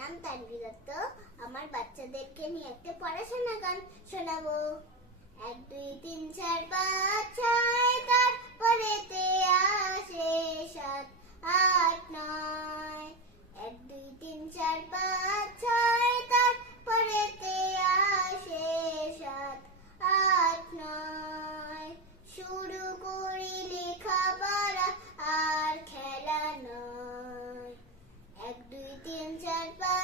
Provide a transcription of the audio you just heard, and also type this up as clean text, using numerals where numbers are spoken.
নাম তানভি দত্ত। আমার বাচ্চাদেরকে নিয়ে একটা পড়াশোনা গান শোনাবো। 1 2 3 4 5 6 তারপরেতে আসে 7 8 9। 1 2 3 4 5 6 তারপরেতে আসে 7 8 9। শুরু করি লেখাপড়া আর খেলা নয়। 1 2 3 4 5